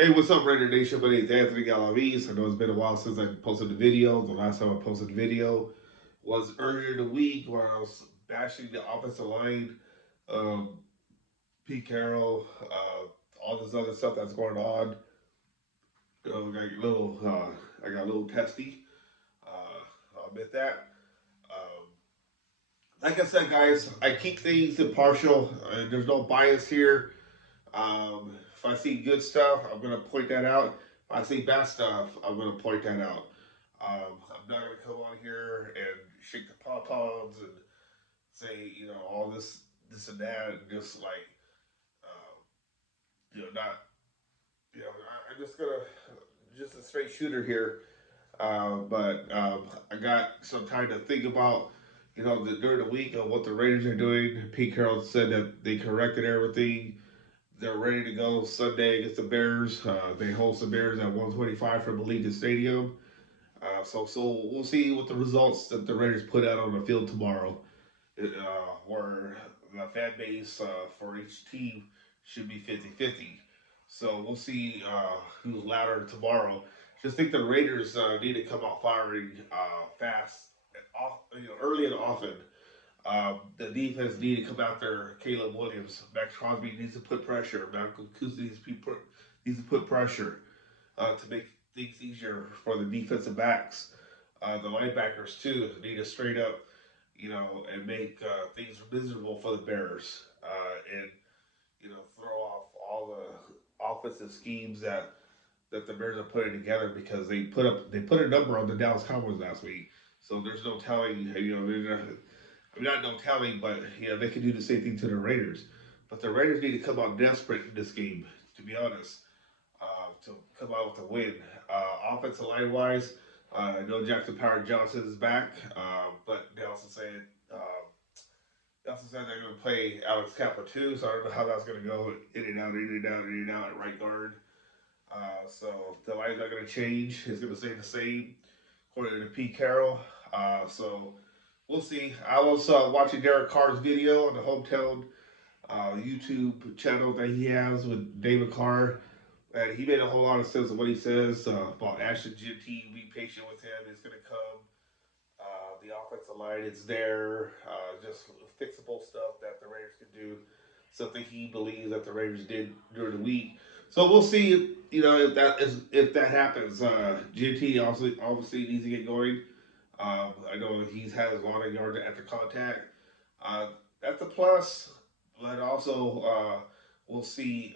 Hey, what's up, Raider Nation? My name is Anthony Galaviz. I know it's been a while since I posted the video. The last time I posted a video was earlier in the week where I was bashing the offensive line, um, Pete Carroll, all this other stuff that's going on. I got a little testy. I'll admit that. Um, like I said, guys, I keep things impartial. There's no bias here. If I see good stuff, I'm gonna point that out. If I see bad stuff, I'm gonna point that out. I'm not gonna come on here and shake the pom poms and say all this and that and just like not I'm just gonna just a straight shooter here. But I got some time to think about during the week of what the Raiders are doing. Pete Carroll said that they corrected everything. They're ready to go Sunday against the Bears. They host the Bears at 125 from Allegiant Stadium. So we'll see what the results that the Raiders put out on the field tomorrow. Where the fan base for each team should be 50-50. So we'll see who's louder tomorrow. Just think the Raiders need to come out firing fast, early and often. The defense need to come out there. Caleb Williams, Max Crosby needs to put pressure. Malcolm Kuzi needs to put pressure to make things easier for the defensive backs. The linebackers too need to straight up, and make things miserable for the Bears, and throw off all the offensive schemes that the Bears are putting together because they put a number on the Dallas Cowboys last week. So there's no telling, not no telling, but they could do the same thing to the Raiders. But the Raiders need to come out desperate in this game, to be honest, to come out with a win. Offensive line wise, I know Jackson Power Johnson is back, but they also said they're going to play Alex Kappa too, so I don't know how that's going to go in and out, in and out, in and out at right guard. So the line's not going to change. It's going to stay the same, according to Pete Carroll. So we'll see. I was watching Derek Carr's video on the hometown YouTube channel that he has with David Carr. And he made a whole lot of sense of what he says about Ashton Jeanty. Be patient with him. It's going to come. The offensive line, it's there. Just fixable stuff that the Raiders can do. Something he believes that the Raiders did during the week. So we'll see. If that happens. GT obviously needs to get going. I know he's had a lot of yards after contact. Uh, that's a plus, but also we'll see.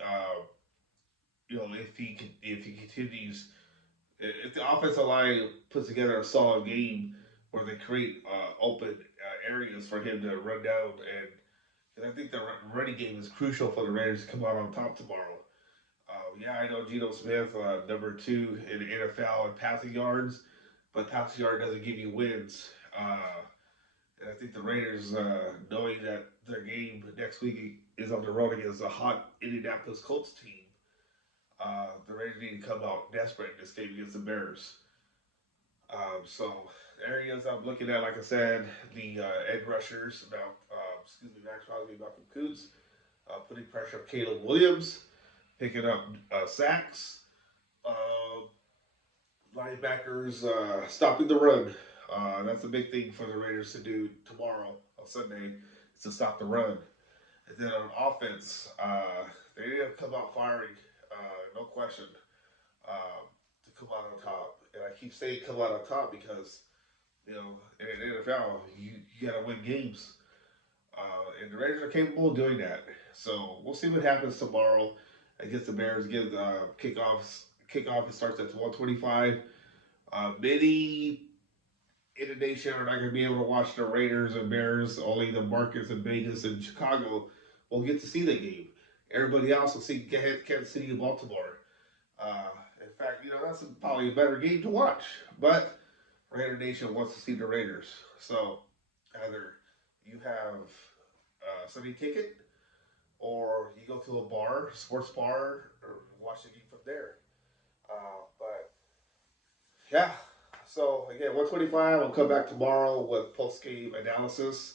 If he continues, if the offensive line puts together a solid game where they create open areas for him to run down, and I think the running game is crucial for the Raiders to come out on top tomorrow. Yeah, I know Geno Smith, number two in the NFL in passing yards, but passing yard doesn't give you wins. And I think the Raiders, knowing that their game next week is on the road against a hot Indianapolis Colts team, the Raiders need to come out desperate in this game against the Bears. So areas I'm looking at, like I said, the edge rushers, Max Crosby, Malcolm Kutz, putting pressure on Caleb Williams, picking up sacks, uh, linebackers stopping the run. That's a big thing for the Raiders to do tomorrow on Sunday, is to stop the run. And then on offense, they need to come out firing, no question, to come out on top. And I keep saying come out on top because in the NFL, you got to win games. And the Raiders are capable of doing that. So we'll see what happens tomorrow against the Bears. Give kickoff. It starts at 125. Many in the nation are not going to be able to watch the Raiders and Bears. Only the Marcus and Vegas and Chicago will get to see the game. Everybody else will see Kansas City and Baltimore. Uh, in fact, that's probably a better game to watch. But Raider Nation wants to see the Raiders. So either you have a Sunday ticket or you go to a bar, sports bar, or watch the game from there. But yeah, so again, 125. I'll come back tomorrow with post game analysis.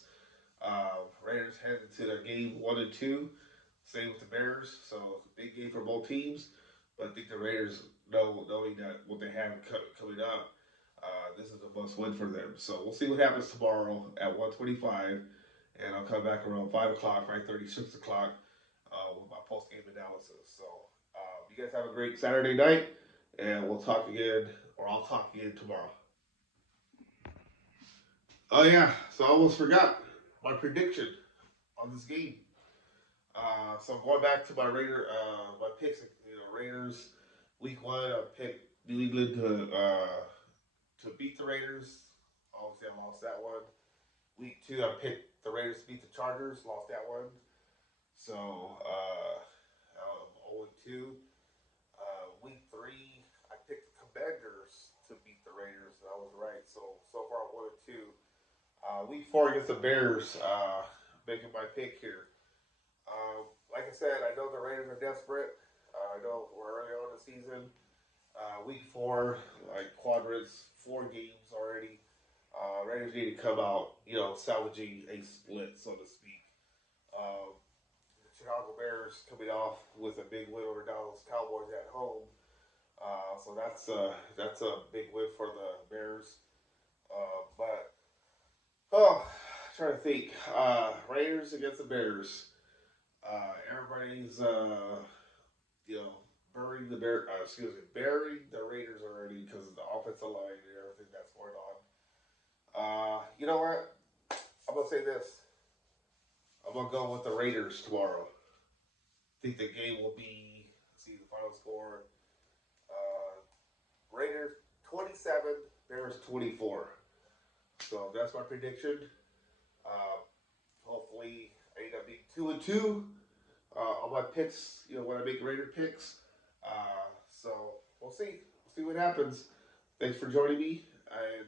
Raiders headed to their game 1 and 2. Same with the Bears. So big game for both teams. But I think the Raiders knowing that what they have coming up, this is a must win for them. So we'll see what happens tomorrow at 1:25, and I'll come back around 5 o'clock, 5:30, 6 o'clock with my post game analysis. So you guys have a great Saturday night, and we'll talk again, or I'll talk again tomorrow. Oh yeah, so I almost forgot my prediction on this game. So I'm going back to my picks. Raiders week one. I picked New England to beat the Raiders. Obviously, I lost that one. Week two, I picked the Raiders to beat the Chargers. Lost that one. So I'm 0-2. Week three, I picked the Commanders to beat the Raiders, and I was right. So far, I'm 1-2. Week four against the Bears, making my pick here. Like I said, I know the Raiders are desperate. I know we're early on in the season. Week four, like quadrants, 4 games already. Raiders need to come out, salvaging a split, so to speak. Um, the Chicago Bears coming off with a big win over Dallas Cowboys at home. So that's a big win for the Bears. But oh, trying to think. Raiders against the Bears. Everybody's you know burying the Raiders already because of the offensive line and everything that's going on. You know what? I'm gonna say this. I'm gonna go with the Raiders tomorrow. I think the game will be. Let's see the final score. Uh, Raiders 27, Bears 24. So that's my prediction. Uh, Hopefully, I end up being 2-2 on my picks. When I make Raider picks. So we'll see. We'll see what happens. Thanks for joining me, and